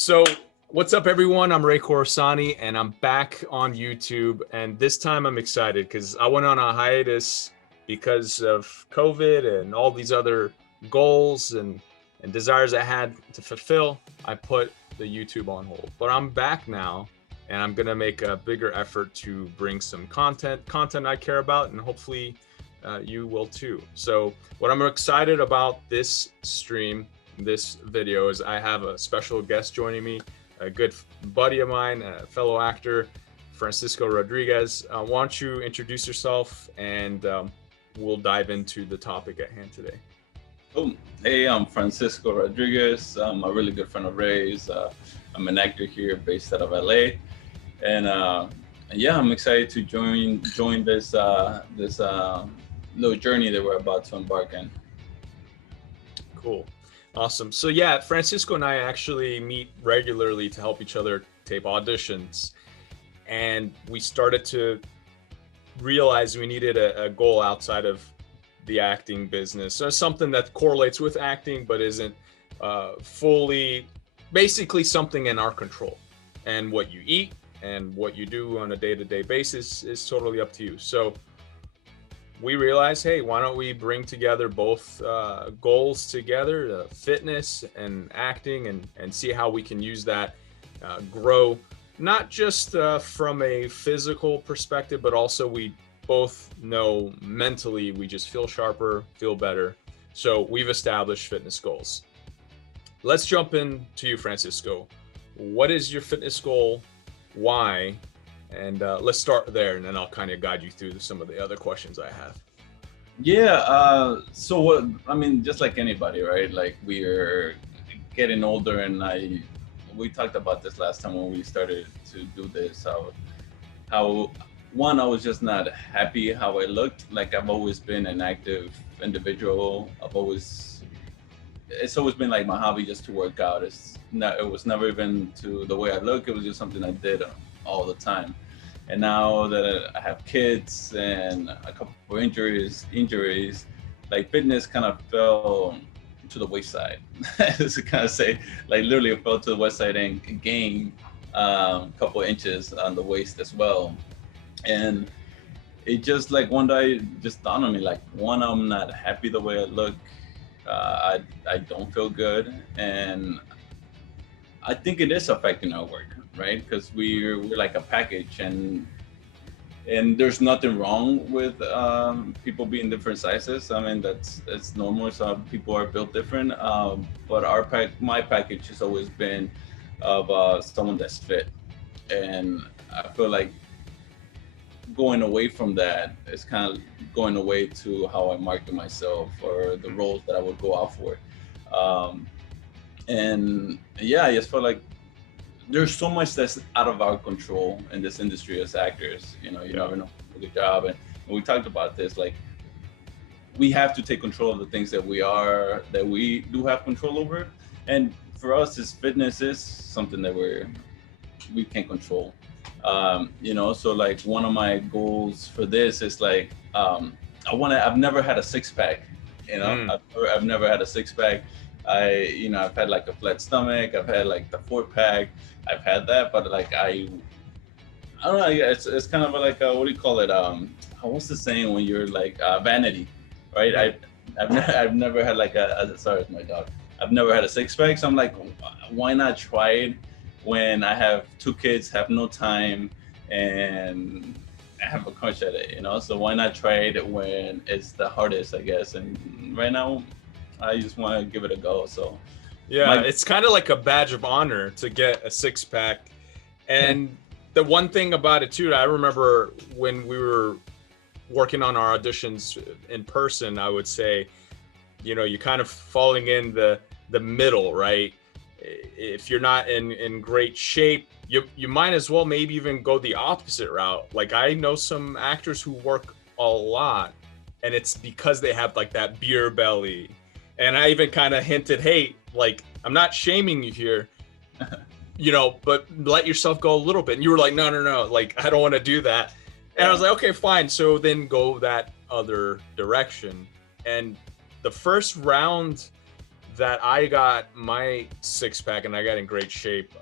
So what's up, everyone? I'm Ray Coruscani, and I'm back on YouTube. And this time I'm excited because I went on a hiatus because of COVID and all these other goals and desires I had to fulfill. I put the YouTube on hold, but I'm back now, and I'm gonna make a bigger effort to bring some content I care about, and hopefully you will too. So what I'm excited about this stream, this video, is I have a special guest joining me, a good buddy of mine, a fellow actor, Francisco Rodriguez. Why don't you introduce yourself, and we'll dive into the topic at hand today. Oh, hey, I'm Francisco Rodriguez. I'm a really good friend of Ray's. I'm an actor here based out of LA, and yeah, I'm excited to join this little journey that we're about to embark in. Cool. Awesome. So yeah, Francisco and I actually meet regularly to help each other tape auditions. And we started to realize we needed a goal outside of the acting business. So something that correlates with acting, but isn't fully, basically something in our control. And what you eat and what you do on a day-to-day basis is totally up to you. So we realized, hey, why don't we bring together both goals together, fitness and acting, and see how we can use that, grow, not just from a physical perspective, but also we both know mentally we just feel sharper, feel better. So we've established fitness goals. Let's jump into you, Francisco. What is your fitness goal? Why? And let's start there, and then I'll kind of guide you through some of the other questions I have. Yeah, so what, I mean, just like anybody, right? Like, we're getting older, and we talked about this last time when we started to do this, how one, I was just not happy how I looked. Like, I've always been an active individual. It's always been like my hobby just to work out. It was never even to the way I look. It was just something I did all the time. And now that I have kids and a couple of injuries, like, fitness kind of fell to the wayside. To kind of say, like, literally it fell to the wayside and gained a couple of inches on the waist as well. And it just, like, one day just dawned on me, like, one, I'm not happy the way I look. I don't feel good, and I think it is affecting our work, right? Because we're like a package, and there's nothing wrong with people being different sizes. I mean, it's normal. Some people are built different, but my package has always been of someone that's fit, and I feel like going away from that is kind of going away to how I market myself or the roles that I would go out for. And yeah, I just feel like there's so much that's out of our control in this industry as actors. You never know a good job. And we talked about this, like, we have to take control of the things that we do have control over. And for us, fitness is something that we can't control. So, like, one of my goals for this is, like, I've never had a six-pack, I've never had a six-pack. I've had, like, a flat stomach. I've had, like, the 4-pack. I've had that, but, like, I don't know. It's kind of like what do you call it? What's the saying when you're, like, vanity, right? I've never had, like, sorry, it's my dog. I've never had a six-pack, so I'm like, why not try it when I have 2 kids, have no time, and I have a crunch at it, So why not try it when it's the hardest, I guess? And right now, I just want to give it a go. So yeah, it's kind of like a badge of honor to get a six-pack. And the one thing about it too, I remember when we were working on our auditions in person, I would say, you're kind of falling in the middle, right? If you're not in great shape, you might as well maybe even go the opposite route. Like, I know some actors who work a lot, and it's because they have, like, that beer belly. And I even kind of hinted, hey, like, I'm not shaming you here, but let yourself go a little bit. And you were like, no, like, I don't want to do that. And I was like, okay, fine. So then go that other direction. And the first round that I got my six pack and I got in great shape,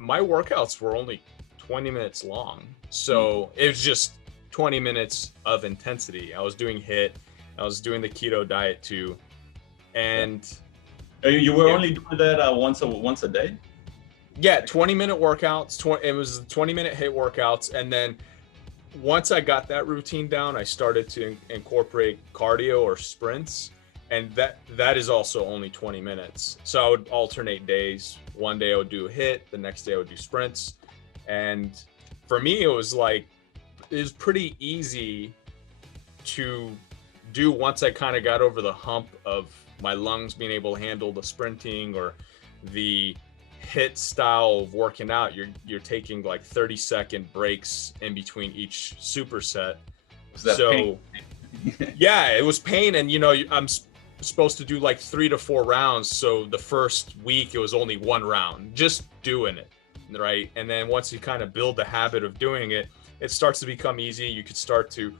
my workouts were only 20 minutes long. So it was just 20 minutes of intensity. I was doing HIIT, I was doing the keto diet too. And you were only doing that once a day? Yeah, 20-minute workouts. It was 20-minute HIIT workouts. And then once I got that routine down, I started to incorporate cardio or sprints. And that is also only 20 minutes. So I would alternate days. One day I would do a HIIT, the next day I would do sprints. And for me, it was pretty easy to do once I kind of got over the hump of my lungs being able to handle the sprinting or the HIIT style of working out. You're taking like 30-second breaks in between each superset. So pain? Yeah, it was pain. And I'm supposed to do like 3 to 4 rounds. So the first week it was only 1 round, just doing it, right? And then once you kind of build the habit of doing it, it starts to become easy. You could start to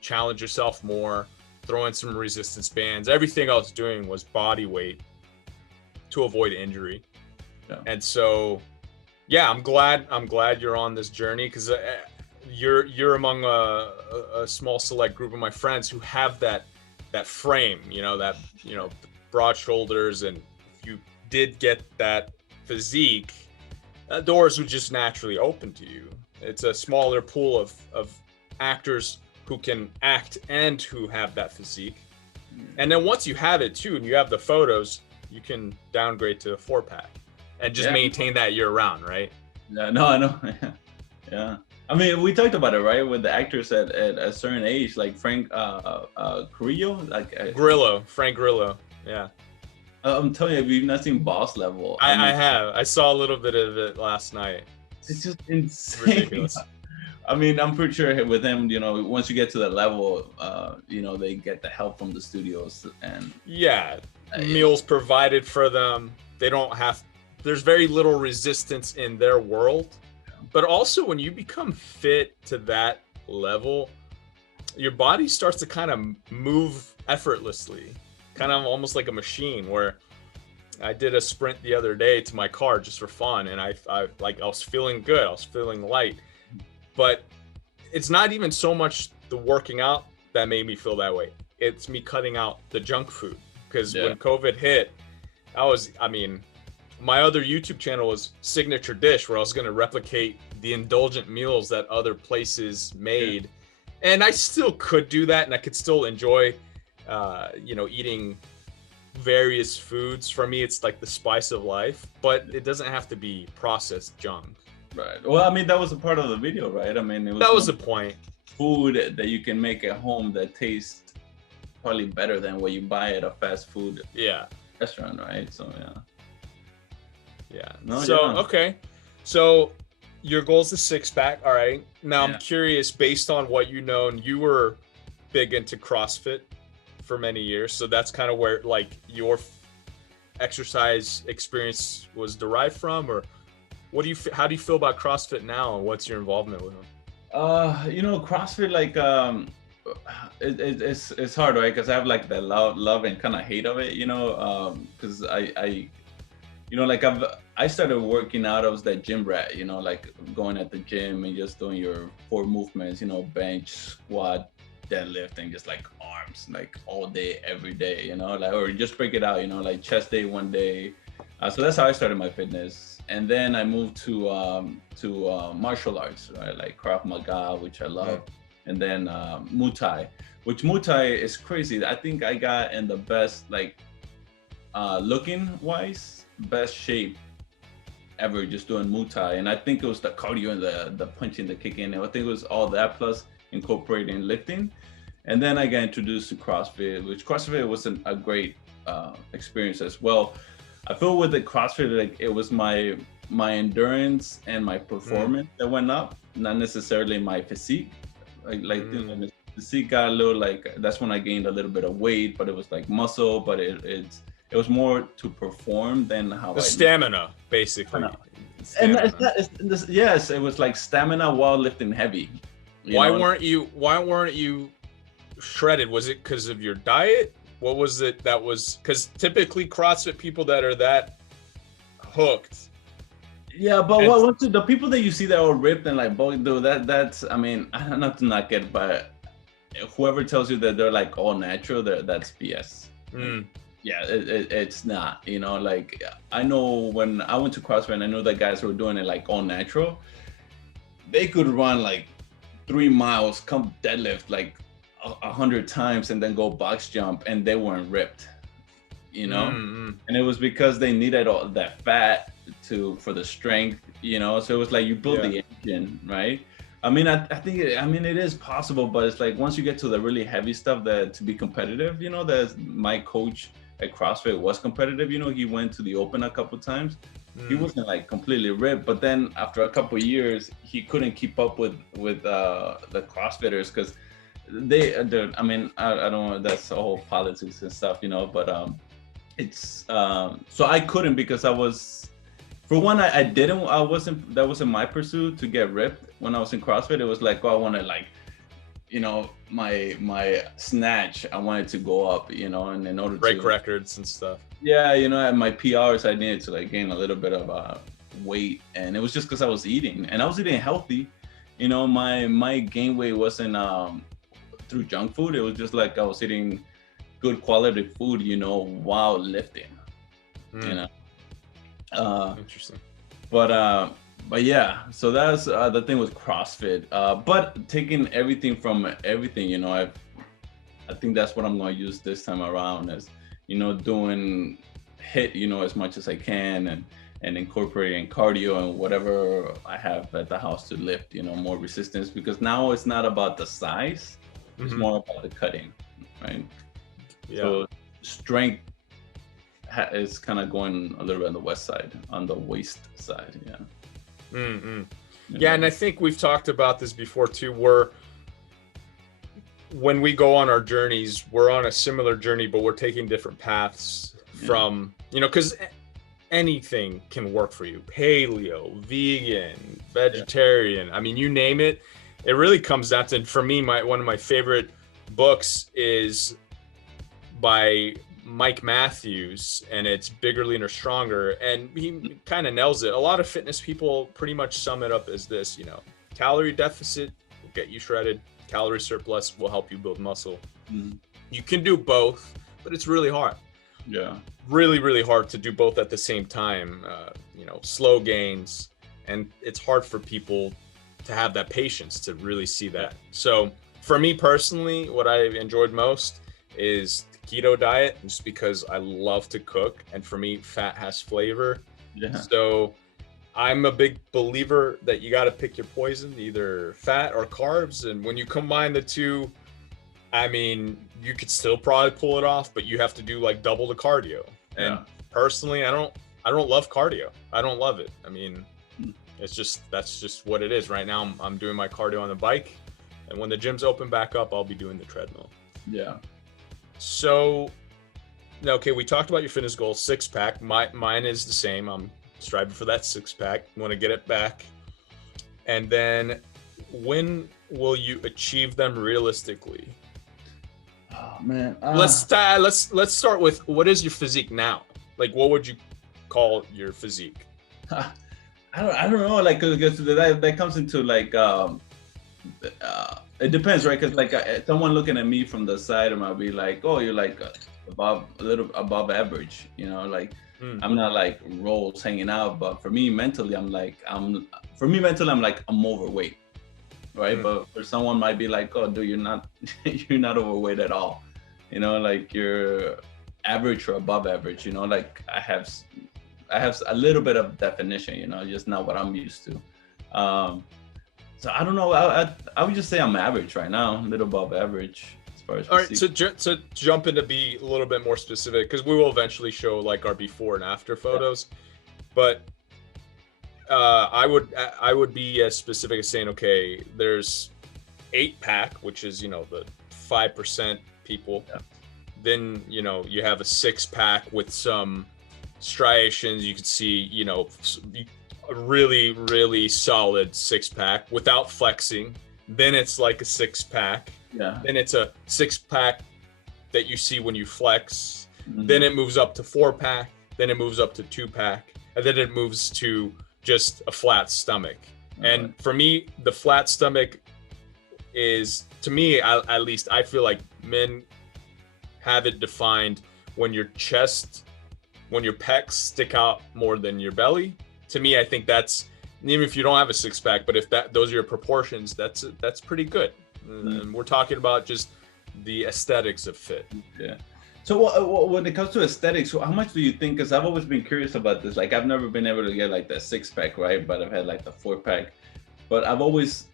challenge yourself more, throw in some resistance bands. Everything I was doing was body weight to avoid injury. Yeah. And so, yeah, I'm glad you're on this journey, because you're among a small select group of my friends who have that frame, broad shoulders, and if you did get that physique, doors would just naturally open to you. It's a smaller pool of actors who can act and who have that physique. And then once you have it too, and you have the photos, you can downgrade to a 4-pack and just maintain that year round, right? Yeah, no, I know. Yeah. I mean, we talked about it, right? With the actors at a certain age, like Frank Grillo, Frank Grillo. Yeah. I'm telling you, if you've not seen Boss Level, I have. I saw a little bit of it last night. It's just insane. Ridiculous. I mean, I'm pretty sure with him, once you get to that level, they get the help from the studios and meals provided for them. They don't have. There's very little resistance in their world. But also when you become fit to that level, your body starts to kind of move effortlessly, kind of almost like a machine. Where I did a sprint the other day to my car just for fun, and I was feeling good, I was feeling light. But it's not even so much the working out that made me feel that way. It's me cutting out the junk food, because when COVID hit, my other YouTube channel was Signature Dish, where I was going to replicate the indulgent meals that other places made. And I still could do that, and I could still enjoy, eating various foods. For me, it's like the spice of life, but it doesn't have to be processed junk. Right. Well, I mean, that was a part of the video, right? I mean, that was the point. Food that you can make at home that tastes probably better than what you buy at a fast food restaurant, right? So, Okay. So your goal is the 6-pack. All right. Now I'm curious, based on what you know, and you were big into CrossFit for many years. So that's kind of where like your exercise experience was derived from, or how do you feel about CrossFit now, and what's your involvement with them? CrossFit, like, it's hard, right? Because I have like the love and kind of hate of it, because I started working out. I was that gym rat, like going at the gym and just doing your 4 movements, bench, squat, deadlift, and just like arms, like all day, every day, or just break it out, like chest day one day. So that's how I started my fitness. And then I moved to martial arts, right? Like Krav Maga, which I love. And then Muay Thai, which Muay Thai is crazy. I think I got in the best, like looking wise, best shape ever just doing Muay Thai. And I think it was the cardio and the punching, the kicking. And I think it was all that plus incorporating lifting. And then I got introduced to CrossFit, which CrossFit was a great experience as well. I feel with the CrossFit, like it was my endurance and my performance that went up, not necessarily my physique. The physique got a little, like, that's when I gained a little bit of weight, but it was like muscle, but it was more to perform than how stamina, basically. Stamina. And yes, it was like stamina while lifting heavy. Why weren't you shredded? Was it because of your diet? What was it that was, because typically CrossFit people that are that hooked. Yeah, but what's the people that you see that are ripped and like, boy, dude, that's, I mean, not to knock it, but whoever tells you that they're like all natural, that's BS. Yeah, it's not, you know, like I know when I went to CrossFit and I know that guys who were doing it like all natural, they could run like 3 miles, come deadlift like 100 times and then go box jump and they weren't ripped, you know? And it was because they needed all that fat for the strength, you know? So it was like you build the engine, right? I mean, I think, it is possible, but it's like once you get to the really heavy stuff that to be competitive, you know, that my coach at CrossFit was competitive, you know, he went to the Open a couple times. He wasn't like completely ripped, but then after a couple of years, he couldn't keep up with the CrossFitters because they're, I mean, I don't know, that's all politics and stuff, you know, but it's so I couldn't because I was, for one, that wasn't my pursuit to get ripped when I was in CrossFit. It was like, oh, I want to like, you know, my snatch, I wanted to go up, you know, and in order break records and stuff. Yeah, you know, at my PRs, I needed to like gain a little bit of weight, and it was just because I was eating, and I was eating healthy. You know, my gain weight wasn't through junk food. It was just like I was eating good quality food, you know, while lifting. You know, interesting. But yeah, so that's the thing with CrossFit. But taking everything from everything, you know, I think that's what I'm going to use this time around, is, you know, doing HIIT, you know, as much as I can, and incorporating cardio and whatever I have at the house to lift, you know, more resistance, because now it's not about the size, it's more about the cutting, right? Yeah. So strength is kind of going a little bit on the west side, on the waist side. Yeah, and I think we've talked about this before too, where when we go on our journeys, we're on a similar journey, but we're taking different paths from, you know, because anything can work for you. Paleo, vegan, vegetarian, I mean, you name it. It really comes down to, for me, one of my favorite books is by Mike Matthews, and it's Bigger, Leaner, Stronger. And he kind of nails it. A lot of fitness people pretty much sum it up as this, you know, calorie deficit will get you shredded. Calorie surplus will help you build muscle. You can do both, but it's really hard. Yeah. Really, really hard to do both at the same time. You know, slow gains, and it's hard for people to have that patience to really see that. So for me personally, what I've enjoyed most is Keto Diet, just because I love to cook, and for me, fat has flavor. So I'm a big believer that you got to pick your poison, either fat or carbs, and when you combine the two, I mean, you could still probably pull it off, but you have to do like double the cardio. And personally, I don't love cardio. I don't love it. I mean, that's just what it is. Right now, I'm doing my cardio on the bike, and when the gyms open back up, I'll be doing the treadmill. Yeah. So, okay, we talked about your fitness goal, 6-pack. Mine is the same. I'm striving for that 6-pack. Want to get it back. And then, when will you achieve them realistically? Oh man. Let's start with, what is your physique now? Like, what would you call your physique? I don't know. Like, because that comes into like it depends, right? Because like someone looking at me from the side might be like, oh, you're like a little above average, you know, like I'm not like rolls hanging out, but for me mentally, I'm overweight, right? But for someone might be like, oh, dude, you're not overweight at all, you know, like you're average or above average, you know, like I have a little bit of definition, you know, just not what I'm used to. So I don't know. I would just say I'm average right now, a little above average as far as. All right, so to jump in to be a little bit more specific, because we will eventually show like our before and after photos, but I would be as specific as saying, okay, there's 8-pack, which is, you know, the 5% people. Then, you know, you have a 6-pack with some striations. You can see, you know, a really, really solid 6-pack without flexing. Then it's like a 6-pack. Yeah. Then it's a 6-pack that you see when you flex. Then it moves up to 4-pack, then it moves up to 2-pack, and then it moves to just a flat stomach. And for me, the flat stomach is, to me, at least, I feel like men have it defined when your pecs stick out more than your belly. To me, I think that's, even if you don't have a 6-pack, but if those are your proportions, that's pretty good. And we're talking about just the aesthetics of fit. Yeah. So when it comes to aesthetics, how much do you think, because I've always been curious about this, like I've never been able to get like the 6-pack, right? But I've had like the 4-pack, but I've always,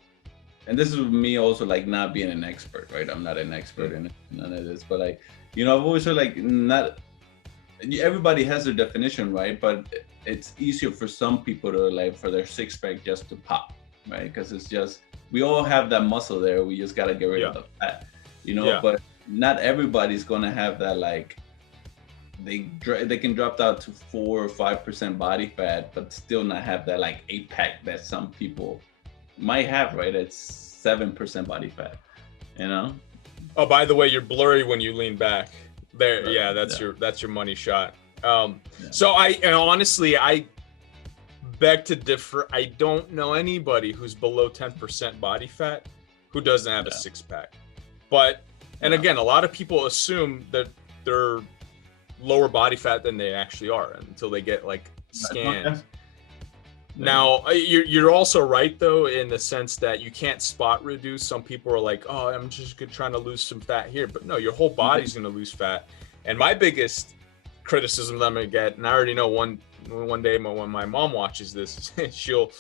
and this is me also like not being an expert, right? I'm not an expert in none of this, but like, you know, I've always heard like not, everybody has their definition, right? But it's easier for some people to like, for their 6-pack just to pop, right? Because it's just, we all have that muscle there. We just got to get rid of the fat, you know, but not everybody's going to have that, like they can drop down to 4 or 5% body fat, but still not have that like 8-pack that some people might have, right? It's 7% body fat, you know? Oh, by the way, you're blurry when you lean back there. Yeah, that's your money shot. So honestly, I beg to differ. I don't know anybody who's below 10% body fat who doesn't have a 6-pack. But, and again, a lot of people assume that they're lower body fat than they actually are until they get like scanned. Now, you're also right though, in the sense that you can't spot reduce. Some people are like, oh, I'm just trying to lose some fat here, but no, your whole body's going to lose fat. And my biggest criticism that I'm going to get, and I already know one day when my mom watches this, she'll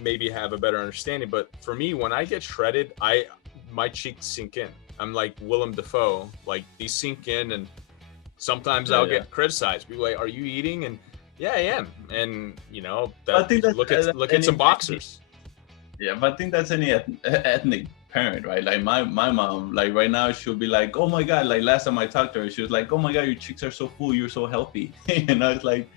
maybe have a better understanding. But for me, when I get shredded, my cheeks sink in. I'm like Willem Dafoe, like these sink in, and sometimes I'll get criticized. People are like, are you eating? And yeah, I am. And you know, I think look at some boxers. Yeah, but I think that's any ethnic parent, right? Like my mom, like right now, she'll be like, oh my God, like last time I talked to her, she was like, oh my God, your cheeks are so full, you're so healthy. You know, it's like,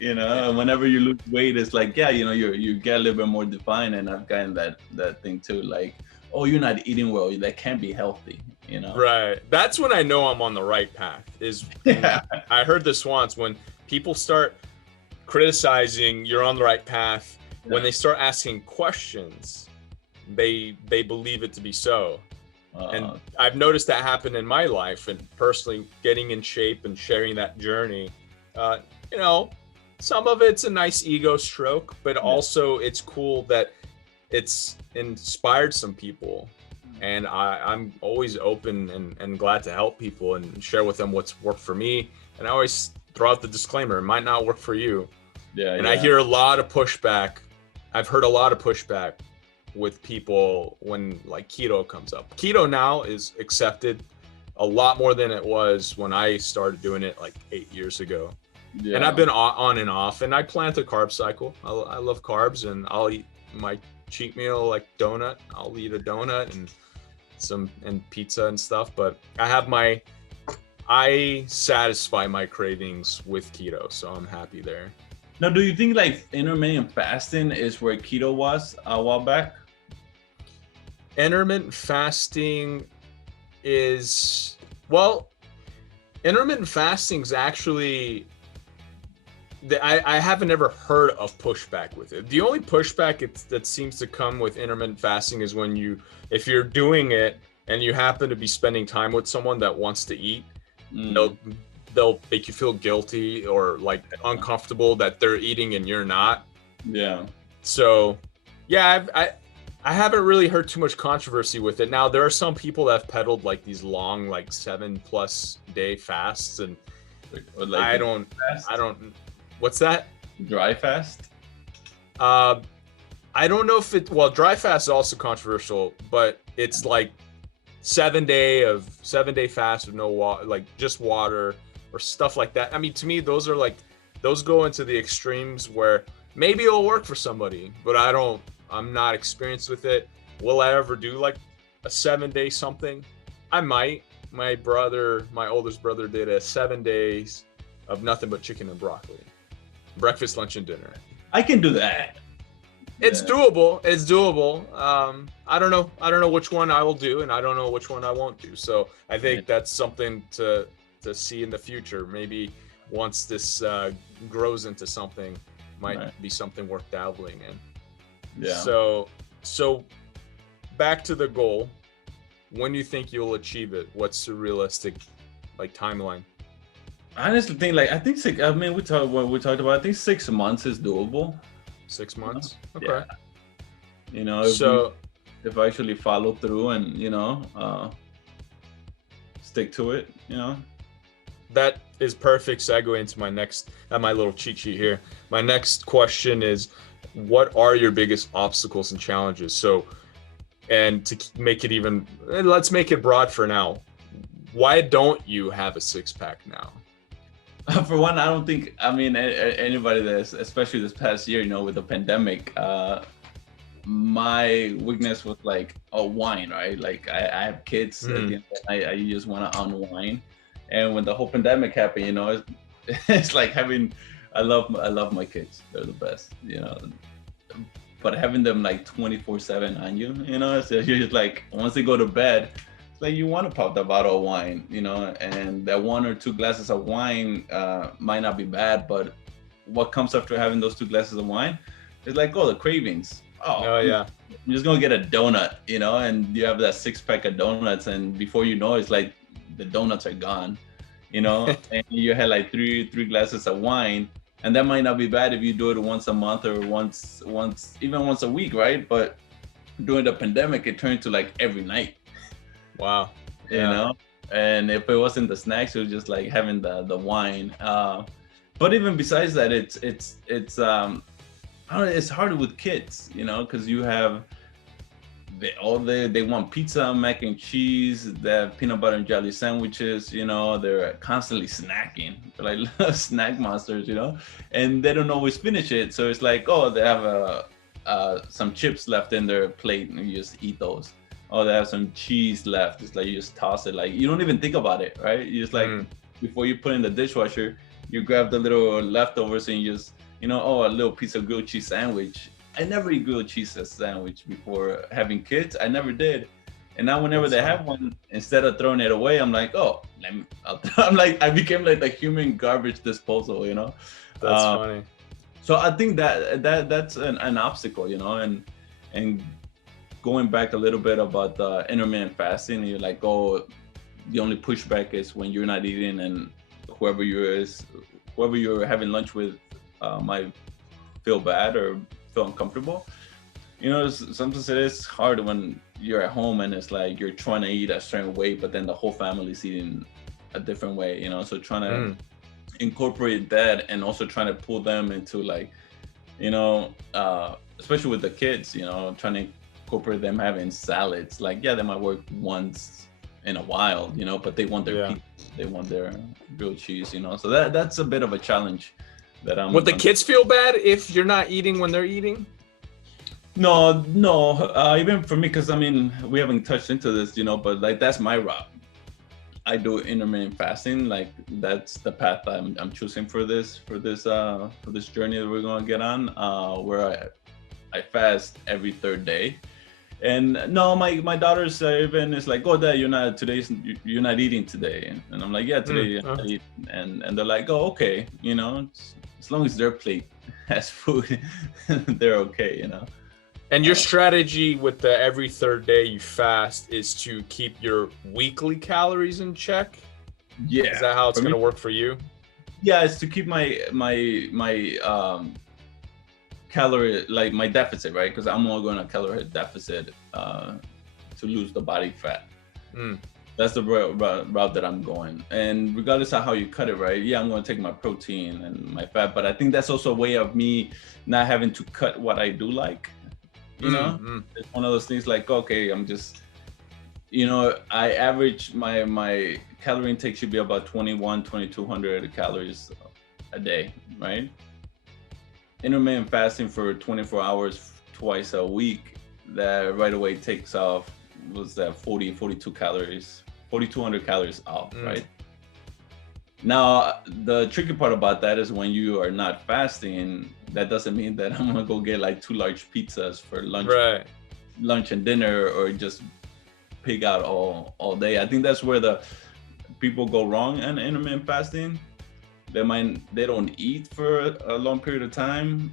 you know, whenever you lose weight, it's like, yeah, you know, you get a little bit more defined. And I've gotten that thing too, like, oh, you're not eating well, that can't be healthy, you know? Right. That's when I know I'm on the right path. I heard this once, when people start criticizing you're on the right path, when they start asking questions, they believe it to be so. And I've noticed that happen in my life, and personally getting in shape and sharing that journey. You know, some of it's a nice ego stroke, but also it's cool that it's inspired some people. And I'm always open and glad to help people and share with them what's worked for me. And I always throw out the disclaimer, it might not work for you. I hear a lot of pushback. I've heard a lot of pushback with people when like keto comes up. Keto now is accepted a lot more than it was when I started doing it like 8 years ago. And I've been on and off, and I plan to carb cycle. I love carbs, and I'll eat my cheat meal like donut. I'll eat a donut and pizza and stuff, but I satisfy my cravings with keto, so I'm happy there. Now, do you think like intermittent fasting is where keto was a while back? Intermittent fasting is, well, intermittent fasting is actually, I haven't ever heard of pushback with it. The only pushback that seems to come with intermittent fasting is when if you're doing it and you happen to be spending time with someone that wants to eat, they'll make you feel guilty or like uncomfortable that they're eating and you're not. Yeah. So yeah, I haven't really heard too much controversy with it. Now, there are some people that have peddled like these long, like 7+ day fasts, and like I don't, what's that? Dry fast? I don't know if well, dry fast is also controversial, but it's like 7 day fast with no water, like just water or stuff like that. I mean, to me, those go into the extremes where maybe it'll work for somebody, but I'm not experienced with it. Will I ever do like a 7 day something? I might. My oldest brother did a 7 days of nothing but chicken and broccoli. Breakfast, lunch, and dinner. I can do that. It's doable. It's doable. I don't know. I don't know which one I will do, and I don't know which one I won't do. So I think that's something to see in the future. Maybe once this grows into something, might be something worth dabbling in. Yeah. So back to the goal. When do you think you'll achieve it? What's the realistic timeline? I honestly think I think six. I mean, we talked about. I think 6 months is doable. 6 months. Okay. Yeah. You know, if I actually follow through and stick to it, That is perfect segue into my little cheat sheet here. My next question is, what are your biggest obstacles and challenges? So, and to make it even, let's make it broad for now. Why don't you have a six-pack now? For one, I don't think, anybody that's, especially this past year, with the pandemic, my weakness was wine, right? I have kids, at the end of the night, I just want to unwind. And when the whole pandemic happened, it's like I love my kids. They're the best, but having them 24/7 on you, so you're just once they go to bed, you want to pop that bottle of wine, and that 1 or 2 glasses of wine might not be bad, but what comes after having those 2 glasses of wine is the cravings. Oh yeah. You're just gonna get a donut, and you have that 6-pack of donuts, and before you know it's the donuts are gone, and you had 3 glasses of wine, and that might not be bad if you do it once a month or once a week, right? But during the pandemic, it turned to every night. Wow. And if it wasn't the snacks, it was just having the wine. But even besides that, it's I don't know, it's hard with kids, because you have they want pizza, mac and cheese, they have peanut butter and jelly sandwiches, they're constantly snacking. They're like snack monsters, and they don't always finish it. So it's they have some chips left in their plate and you just eat those. Oh, they have some cheese left. It's you just toss it. You don't even think about it, right? You just before you put in the dishwasher, you grab the little leftovers and you just, a little piece of grilled cheese sandwich. I never eat grilled cheese sandwich before having kids. I never did. And now whenever they have one, instead of throwing it away, I'm I became the human garbage disposal, That's funny. So I think that's an obstacle, and going back a little bit about the intermittent fasting, you're the only pushback is when you're not eating and whoever you're having lunch with might feel bad or feel uncomfortable. Sometimes it is hard when you're at home and it's you're trying to eat a certain way, but then the whole family's eating a different way, so trying to incorporate that and also trying to pull them into especially with the kids, trying to incorporate them having salads. They might work once in a while, but they want their pizza, they want their grilled cheese, so that's a bit of a challenge that I'm. Would the kids feel bad if you're not eating when they're eating? No, even for me, because we haven't touched into this, but that's my route. I do intermittent fasting. That's the path I'm choosing for this journey that we're gonna get on, where I fast every 3rd day. And no, my daughter's even is oh, Dad, you're not eating today, and I'm yeah, today I'm not eating. And they're oh, okay, as long as their plate has food, they're okay, And your strategy with the every 3rd day you fast is to keep your weekly calories in check? Yeah. Is that how it's going to work for you? Yeah, it's to keep my calorie, my deficit, right? Because I'm all going to calorie deficit to lose the body fat. That's the route that I'm going. And regardless of how you cut it, right? Yeah, I'm going to take my protein and my fat, but I think that's also a way of me not having to cut what I do like. It's one of those things okay, I'm just, I average my calorie intake should be about 2,200 calories a day, right? Intermittent fasting for 24 hours twice a week, that right away takes off, was that 42 calories, 4,200 calories off, right? Now, the tricky part about that is when you are not fasting, that doesn't mean that I'm gonna go get like 2 large pizzas for lunch, Right. lunch and dinner, or just pig out all day. I think that's where the people go wrong in intermittent fasting. They don't eat for a long period of time,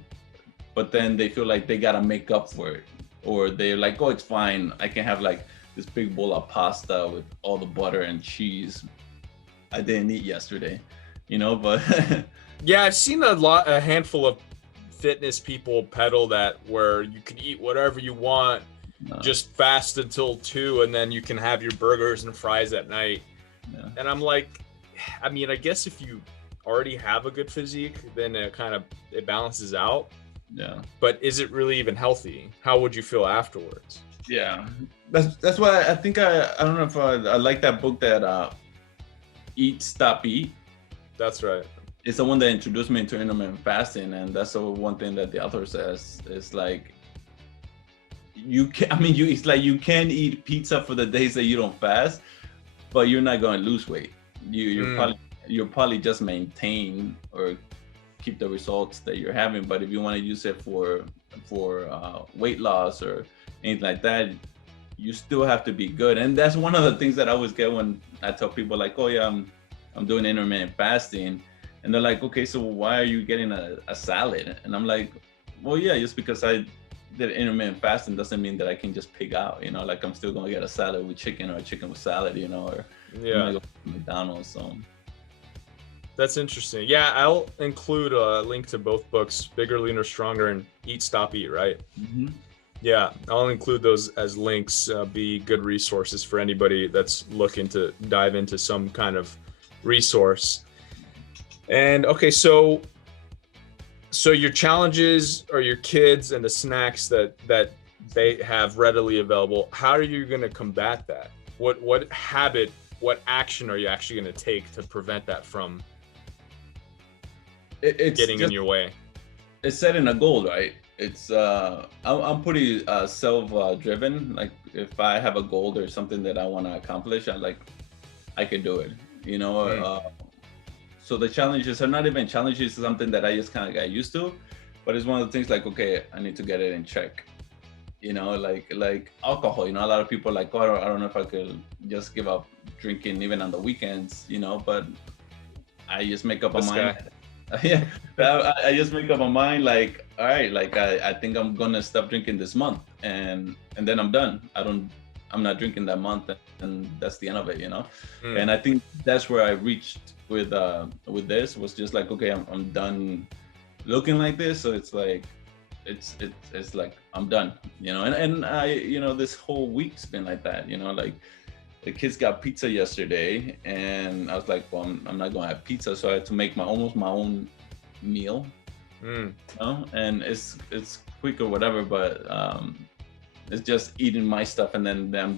but then they feel like they gotta make up for it, or they're like, oh, it's fine, I can have like this big bowl of pasta with all the butter and cheese I didn't eat yesterday, you know. But Yeah, I've seen a handful of fitness people peddle that, where you can eat whatever you want, just fast until 2, and then you can have your burgers and fries at night. Yeah. And I'm like, I mean, I guess if you already have a good physique, then it balances out. Yeah. But is it really even healthy? How would you feel afterwards? Yeah. That's why I think I don't know if I like that book, that Eat Stop Eat. That's right. It's the one that introduced me to intermittent fasting, and that's the one thing that the author says is like, it's like you can eat pizza for the days that you don't fast, but you're not going to lose weight. You'll probably just maintain or keep the results that you're having. But if you want to use it for weight loss or anything like that, you still have to be good. And that's one of the things that I always get when I tell people like, oh yeah, I'm doing intermittent fasting, and they're like, okay, so why are you getting a salad? And I'm like, well, yeah, just because I did intermittent fasting doesn't mean that I can just pig out, you know, like I'm still gonna get a salad with chicken or a chicken with salad, you know, or yeah, I'm gonna go to McDonald's. So that's interesting. Yeah, I'll include a link to both books, Bigger, Leaner, Stronger, and Eat, Stop, Eat, right? mm-hmm. Yeah, I'll include those as links, be good resources for anybody that's looking to dive into some kind of resource. And okay, so your challenges are your kids and the snacks that they have readily available. How are you going to combat that? What habit, what action are you actually going to take to prevent that from getting in your way? It's setting a goal, right? It's I'm pretty self-driven. Like if I have a goal or something that I want to accomplish, I can do it, you know. So the challenges are not even challenges, it's something that I just kind of got used to, but it's one of the things like, okay, I need to get it in check, you know, like alcohol, you know, a lot of people are like, oh, I don't know if I could just give up drinking even on the weekends, you know, but I just make up my mind. Yeah, I just make up my mind like, all right, like I think I'm gonna stop drinking this month, and then I'm done. I'm not drinking that month, and that's the end of it, you know. And I think that's where I reached with this, was just like, okay, I'm done looking like this. So it's like it's like I'm done, you know. And I, you know, this whole week's been like that, you know. Like the kids got pizza yesterday, and I was like, well, I'm not gonna have pizza, so I had to make almost my own meal, you know. And it's quick or whatever, but it's just eating my stuff, and then them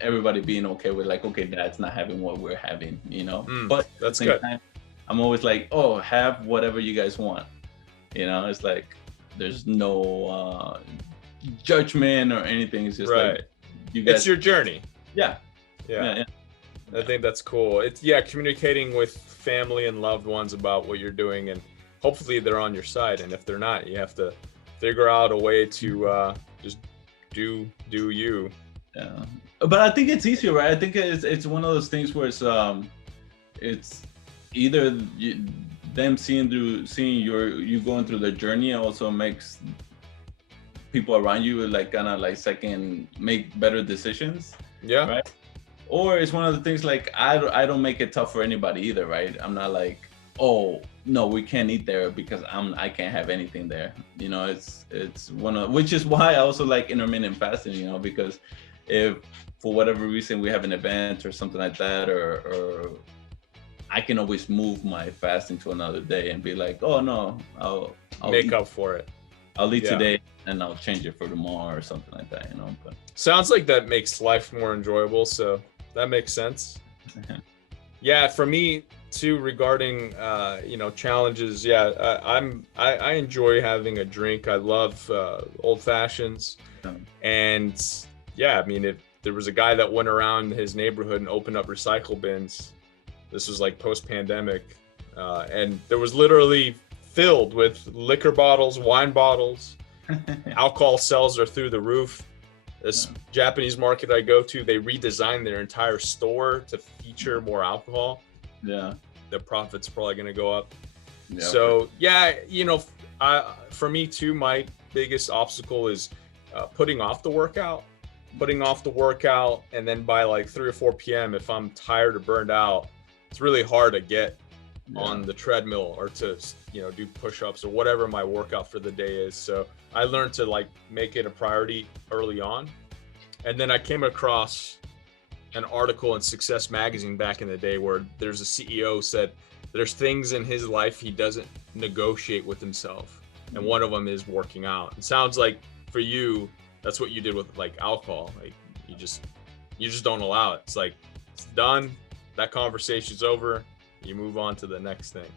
everybody being okay with like, okay, Dad's not having what we're having, you know. But that's good. Time, I'm always like, oh, have whatever you guys want, you know. It's like there's no judgment or anything. It's just right. Like you guys. It's your journey. Yeah. I think that's cool. It's communicating with family and loved ones about what you're doing, and hopefully they're on your side. And if they're not, you have to figure out a way to just do you. Yeah, but I think it's easier, right? I think it's one of those things where it's either them seeing you going through the journey also makes people around you like kind of like second make better decisions. Yeah. Right. Or it's one of the things like I don't make it tough for anybody either, right? I'm not like, oh no, we can't eat there because I can't have anything there, you know. It's which is why I also like intermittent fasting, you know, because if for whatever reason we have an event or something like that, or I can always move my fasting to another day and be like, oh no, I'll make up for it. I'll eat today and I'll change it for tomorrow or something like that, you know. But sounds like that makes life more enjoyable, so that makes sense. Yeah, for me too, regarding you know, challenges, I enjoy having a drink. I love old fashions. And yeah, I mean, if there was a guy that went around his neighborhood and opened up recycle bins, this was like post-pandemic, and there was literally filled with liquor bottles, wine bottles. Alcohol sales are through the roof. This Japanese market I go to, they redesigned their entire store to feature more alcohol. Yeah. The profit's probably going to go up. Yeah. So yeah, you know, for me too, my biggest obstacle is putting off the workout, and then by like 3 or 4 p.m., if I'm tired or burned out, it's really hard to get on the treadmill or to, you know, do push-ups or whatever my workout for the day is. So I learned to like make it a priority early on. And then I came across an article in Success Magazine back in the day where there's a CEO said there's things in his life he doesn't negotiate with himself. And one of them is working out. It sounds like for you, that's what you did with like alcohol. Like you just don't allow it. It's like, it's done. That conversation's over. You move on to the next thing.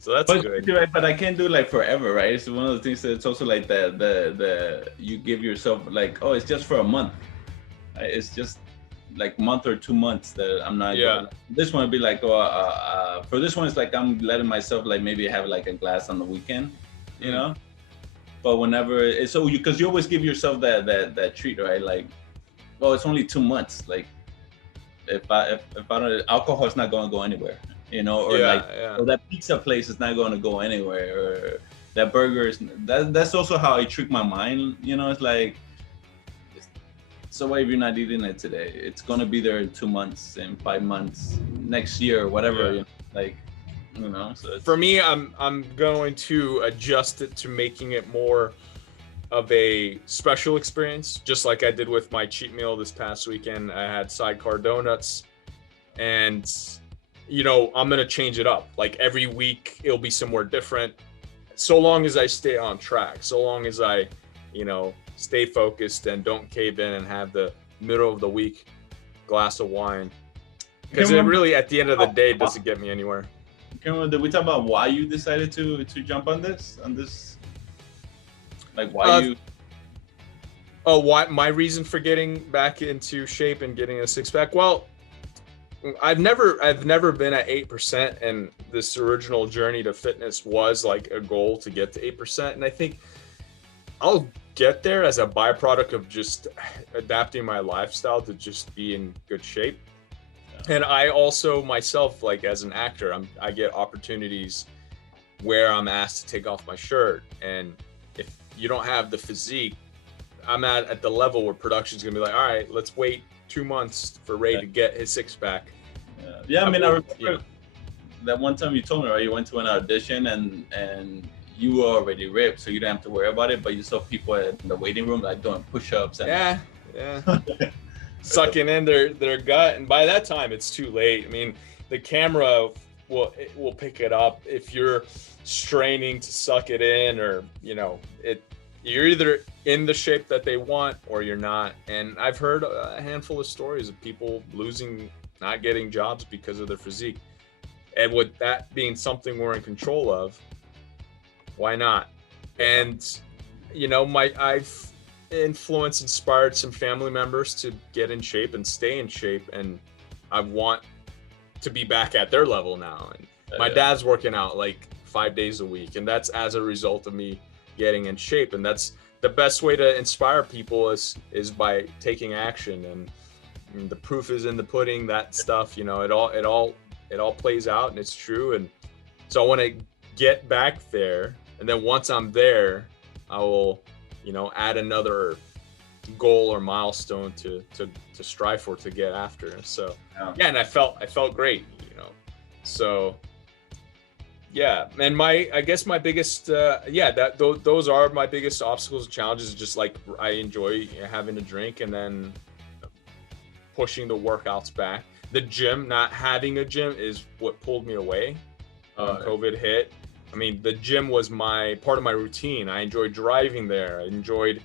So that's good. Right, but I can't do like forever, right? It's one of the things that it's also like the you give yourself like, oh, it's just for a month. It's just like month or 2 months that I'm not. Yeah. This one would be like, for this one, it's like I'm letting myself like maybe have like a glass on the weekend, you know. But whenever it's so because you always give yourself that treat, right? Like, oh, it's only 2 months. Like, if I don't, alcohol is not going to go anywhere, you know, or or that pizza place is not going to go anywhere, or that burger is. That's also how I trick my mind, you know. It's like, so what if you're not eating it today? It's going to be there in 2 months, in 5 months, next year, whatever. You know, like, you know. So for me, I'm going to adjust it to making it more of a special experience, just like I did with my cheat meal this past weekend. I had sidecar donuts, and you know, I'm gonna change it up. Like every week it'll be somewhere different, so long as I stay on track, so long as I, you know, stay focused and don't cave in and have the middle of the week glass of wine, because it really at the end of the day doesn't get me anywhere. Did we talk about why you decided to jump on this like why you why my reason for getting back into shape and getting a six-pack? Well, I've never been at 8%, and this original journey to fitness was like a goal to get to 8%, and I think I'll get there as a byproduct of just adapting my lifestyle to just be in good shape. And I also myself, like as an actor, I get opportunities where I'm asked to take off my shirt, and if you don't have the physique, I'm at the level where production's gonna be like, all right, let's wait 2 months for Ray to get his six-pack. I mean, I remember that one time you told me, right, you went to an audition and you were already ripped, so you didn't have to worry about it, but you saw people in the waiting room like doing push-ups and sucking in their gut, and by that time it's too late. I mean, the camera will pick it up if you're straining to suck it in, or you know, you're either in the shape that they want or you're not. And I've heard a handful of stories of people not getting jobs because of their physique. And with that being something we're in control of, why not? And you know, I've inspired some family members to get in shape and stay in shape, and I want to be back at their level now. And my dad's working out like 5 days a week, and that's as a result of me getting in shape. And that's the best way to inspire people is by taking action, and the proof is in the pudding. That stuff, you know, it all plays out, and it's true. And so I want to get back there, and then once I'm there, I will, you know, add another goal or milestone to strive for, to get after. So and I felt great, you know. So yeah, and I guess my biggest those are my biggest obstacles and challenges. Just like I enjoy having a drink and then pushing the workouts back. The gym, not having a gym is what pulled me away when COVID hit. I mean, the gym was part of my routine. I enjoyed driving there. I enjoyed,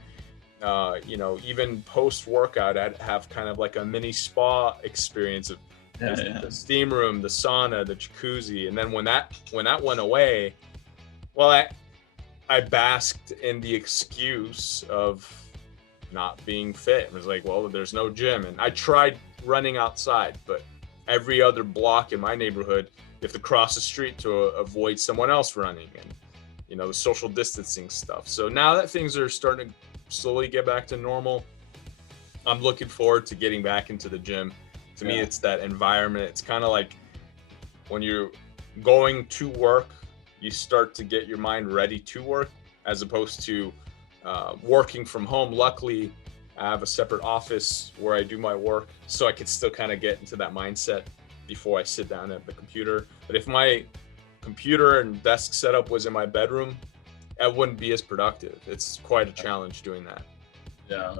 you know, even post-workout, I'd have kind of like a mini spa experience of the steam room, the sauna, the jacuzzi. And then when that went away, well, I basked in the excuse of not being fit. It was like, well, there's no gym. And I tried running outside, but every other block in my neighborhood, you have to cross the street to avoid someone else running. And the social distancing stuff. So now that things are starting to slowly get back to normal, I'm looking forward to getting back into the gym. To me, it's that environment. It's kind of like when you're going to work, you start to get your mind ready to work, as opposed to working from home. Luckily, I have a separate office where I do my work, so I could still kind of get into that mindset before I sit down at the computer. But if my computer and desk setup was in my bedroom, I wouldn't be as productive. It's quite a challenge doing that. Yeah.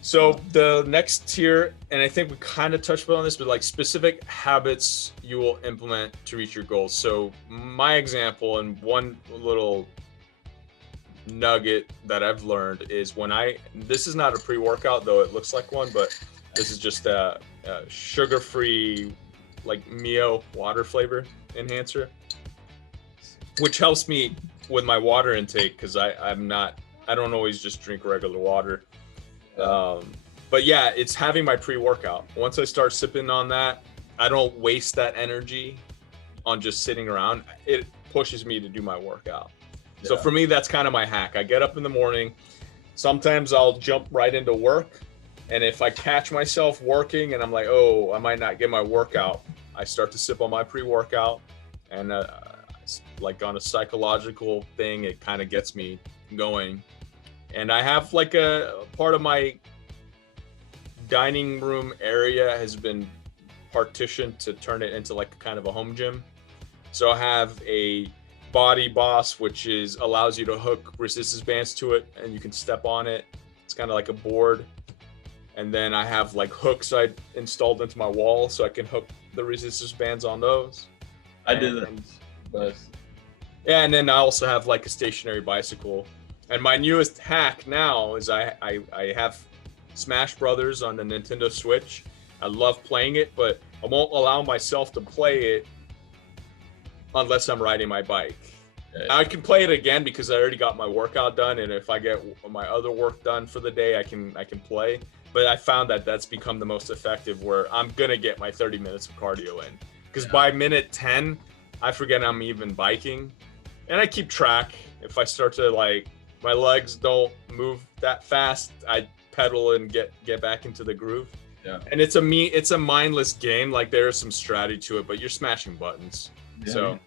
So the next tier, and I think we kind of touched on this, but like specific habits you will implement to reach your goals. So my example, and one little nugget that I've learned is this is not a pre-workout, though it looks like one, but this is just a sugar-free, like Mio water flavor enhancer, which helps me with my water intake, because I don't always just drink regular water. But yeah, it's having my pre-workout. Once I start sipping on that, I don't waste that energy on just sitting around. It pushes me to do my workout. Yeah. So for me, that's kind of my hack. I get up in the morning. Sometimes I'll jump right into work. And if I catch myself working and I'm like, oh, I might not get my workout, I start to sip on my pre-workout. And like on a psychological thing, it kind of gets me going. And I have like a part of my dining room area has been partitioned to turn it into like kind of a home gym. So I have a Body Boss, which allows you to hook resistance bands to it, and you can step on it. It's kind of like a board. And then I have like hooks I installed into my wall, so I can hook the resistance bands on those. I did that. But yeah, and then I also have like a stationary bicycle. And my newest hack now is I have Smash Brothers on the Nintendo Switch. I love playing it, but I won't allow myself to play it unless I'm riding my bike. I can play it again because I already got my workout done, and if I get my other work done for the day, I can play. But I found that that's become the most effective, where I'm gonna get my 30 minutes of cardio in, because by minute 10, I forget I'm even biking, and I keep track. If I start to like, my legs don't move that fast, I pedal and get back into the groove. Yeah. And it's a mindless game. Like there's some strategy to it, but you're smashing buttons. Yeah. So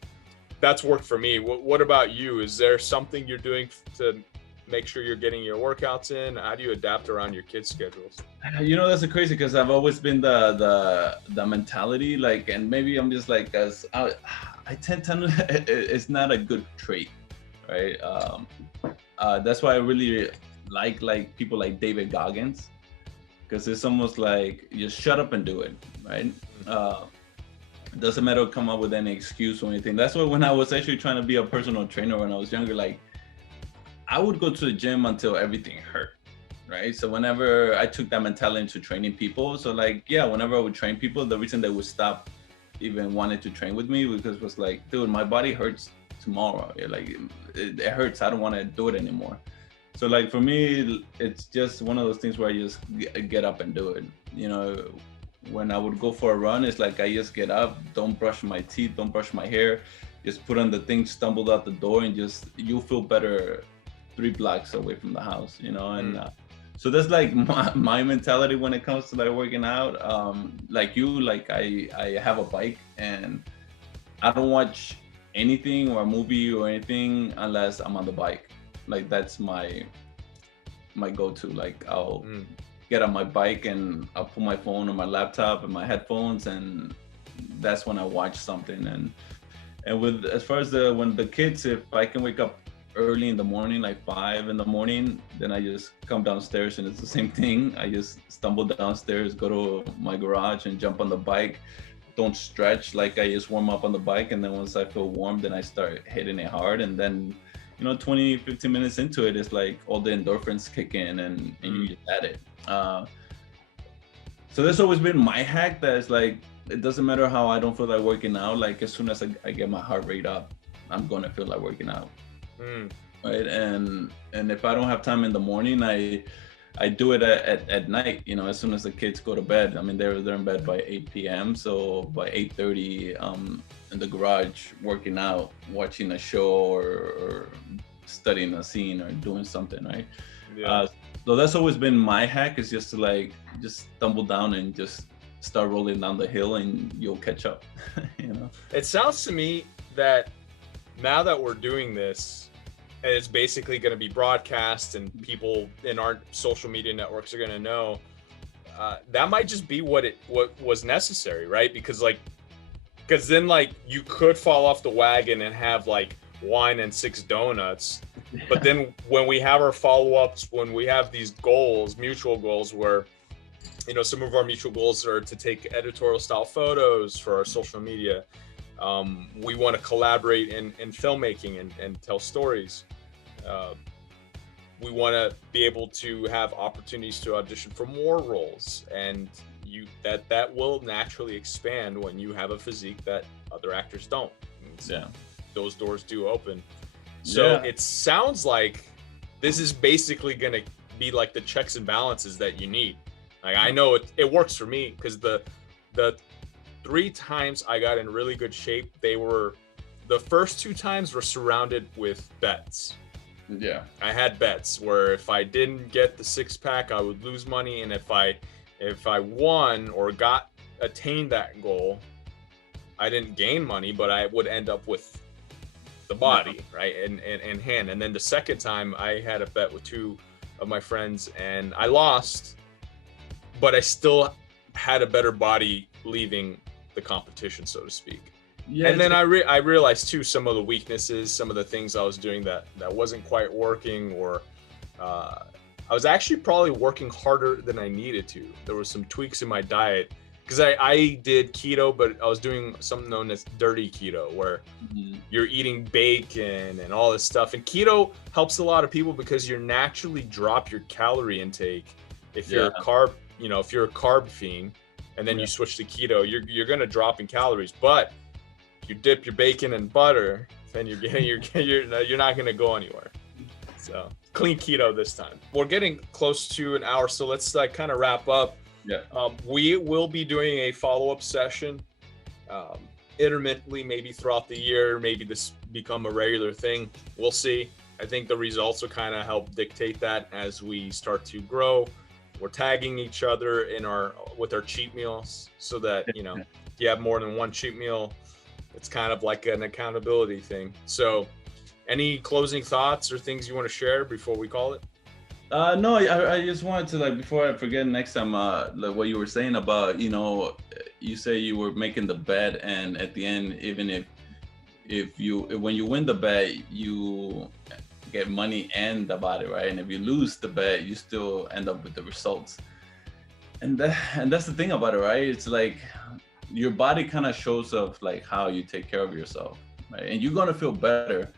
that's worked for me. What about you? Is there something you're doing to make sure you're getting your workouts in? How do you adapt around your kids' schedules? That's crazy, because I've always been the mentality, like, and maybe I'm just like, as I tend to, it's not a good trait, right? That's why I really like people like David Goggins, because it's almost like just shut up and do it, right? Doesn't matter to come up with any excuse or anything. That's why when I was actually trying to be a personal trainer when I was younger, like I would go to the gym until everything hurt, right? So whenever I took that mentality into training people, so like, yeah, whenever I would train people, the reason they would stop even wanting to train with me because it was like, dude, my body hurts tomorrow. Like it hurts. I don't want to do it anymore. So like for me, it's just one of those things where I just get up and do it. When I would go for a run, it's like I just get up, don't brush my teeth, don't brush my hair, just put on the thing, stumbled out the door, and just you'll feel better 3 blocks away from the house, and so that's like my mentality when it comes to like working out. Like you, like I have a bike, and I don't watch anything or a movie or anything unless I'm on the bike. Like that's my go-to. Like I'll get on my bike and I'll put my phone on my laptop and my headphones, and that's when I watch something. And with as far as when the kids, if I can wake up early in the morning, like 5 in the morning, then I just come downstairs and it's the same thing. I just stumble downstairs, go to my garage and jump on the bike. Don't stretch, like I just warm up on the bike, and then once I feel warm, then I start hitting it hard, and then 20-15 minutes into it, it's like all the endorphins kick in and you get at it. So that's always been my hack, that is like, it doesn't matter how I don't feel like working out, like as soon as I get my heart rate up, I'm gonna feel like working out. Right? And if I don't have time in the morning, I do it at night, you know, as soon as the kids go to bed. I mean, they're in bed by 8 p.m. So by 8:30, in the garage working out, watching a show, or studying a scene or doing something, right? Yeah. So that's always been my hack, is just to like just stumble down and just start rolling down the hill, and you'll catch up. You know. It sounds to me that now that we're doing this, and it's basically going to be broadcast, and people in our social media networks are going to know, that might just be what was necessary, right? Because then like you could fall off the wagon and have like wine and 6 donuts, but then when we have our follow-ups, when we have these goals, mutual goals, where, you know, some of our mutual goals are to take editorial style photos for our social media. We want to collaborate in filmmaking and tell stories. We want to be able to have opportunities to audition for more roles, and that will naturally expand when you have a physique that other actors don't. Yeah. Those doors do open. So it sounds like this is basically going to be like the checks and balances that you need. Like, I know it works for me, because the 3 times I got in really good shape, the first 2 times were surrounded with bets. Yeah. I had bets where if I didn't get the 6-pack, I would lose money, and if I won or attained that goal, I didn't gain money, but I would end up with the body, right, and hand. And then the second time, I had a bet with 2 of my friends, and I lost, but I still had a better body leaving the competition, so to speak. Yeah, and then I realized too some of the weaknesses, some of the things I was doing that wasn't quite working, or I was actually probably working harder than I needed to. There were some tweaks in my diet, because I did keto, but I was doing something known as dirty keto, where you're eating bacon and all this stuff. And keto helps a lot of people because you naturally drop your calorie intake if you're if you're a carb fiend, and then you switch to keto, you're going to drop in calories. But if you dip your bacon in butter, then you're not going to go anywhere. So clean keto this time. We're getting close to an hour, so let's kind of wrap up. Yeah. We will be doing a follow-up session intermittently, maybe throughout the year. Maybe this become a regular thing. We'll see. I think the results will kind of help dictate that as we start to grow. We're tagging each other with our cheat meals, so that, you know, if you have more than one cheat meal, it's kind of like an accountability thing. So any closing thoughts or things you want to share before we call it? No, I just wanted to, like, before I forget next time, like what you were saying about, you know, you say you were making the bet, and at the end, even when you win the bet, you get money and the body, right? And if you lose the bet, you still end up with the results. And that's the thing about it, right? It's like your body kind of shows up like how you take care of yourself, right? And you're gonna feel better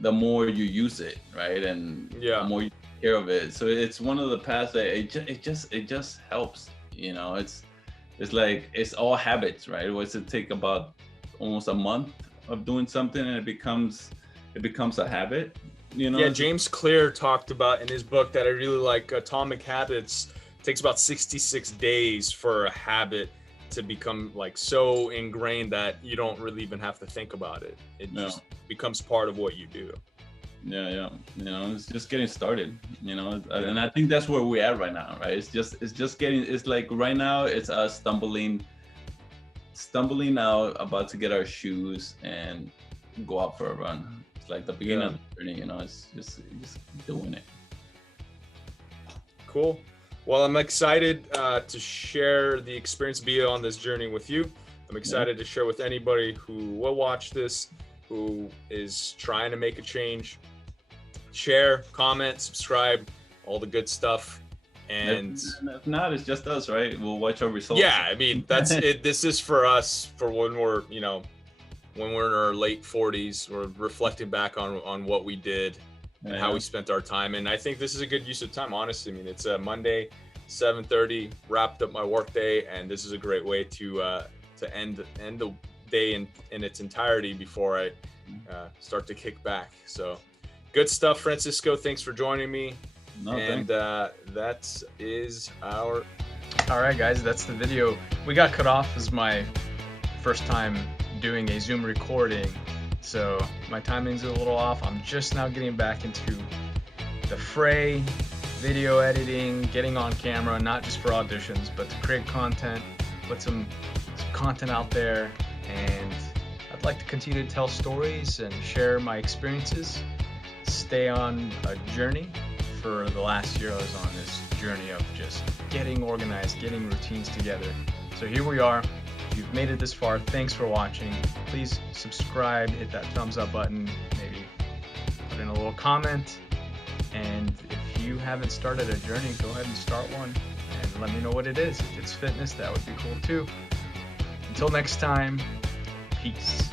the more you use it, right? And the more you take care of it. So it's one of the paths that it just helps. You know, it's like it's all habits, right? It was to take about almost a month of doing something, and it becomes a habit. You know? Yeah, James Clear talked about in his book that I really like, Atomic Habits. It takes about 66 days for a habit to become like so ingrained that you don't really even have to think about it. It just becomes part of what you do. Yeah. You know, it's just getting started, you know, and I think that's where we're at right now, right? It's just getting, it's like right now it's us stumbling out, about to get our shoes and go out for a run. It's like the beginning of the journey, you know, it's just doing it. Cool. Well, I'm excited to share the experience via on this journey with you. I'm excited to share with anybody who will watch this, who is trying to make a change. Share, comment, subscribe, all the good stuff. And if not, it's just us, right? We'll watch our results. Yeah, I mean, that's it. This is for us, for when we're, you know, when we're in our late 40s, we're reflecting back on what we did and how we spent our time. And I think this is a good use of time, honestly. I mean, it's a Monday, 7:30, wrapped up my work day, and this is a great way to end the day in its entirety before I start to kick back. So good stuff, Francisco. Thanks for joining me. No, And thanks. that is our. All right, guys, that's the video. We got cut off as my first time doing a Zoom recording, so my timing's a little off. I'm just now getting back into the fray, video editing, getting on camera, not just for auditions, but to create content, put some content out there, and I'd like to continue to tell stories and share my experiences, stay on a journey. For the last year, I was on this journey of just getting organized, getting routines together. So here we are. If you've made it this far, thanks for watching. Please subscribe, hit that thumbs up button, maybe put in a little comment. And if you haven't started a journey, go ahead and start one and let me know what it is. If it's fitness, that would be cool too. Until next time, peace.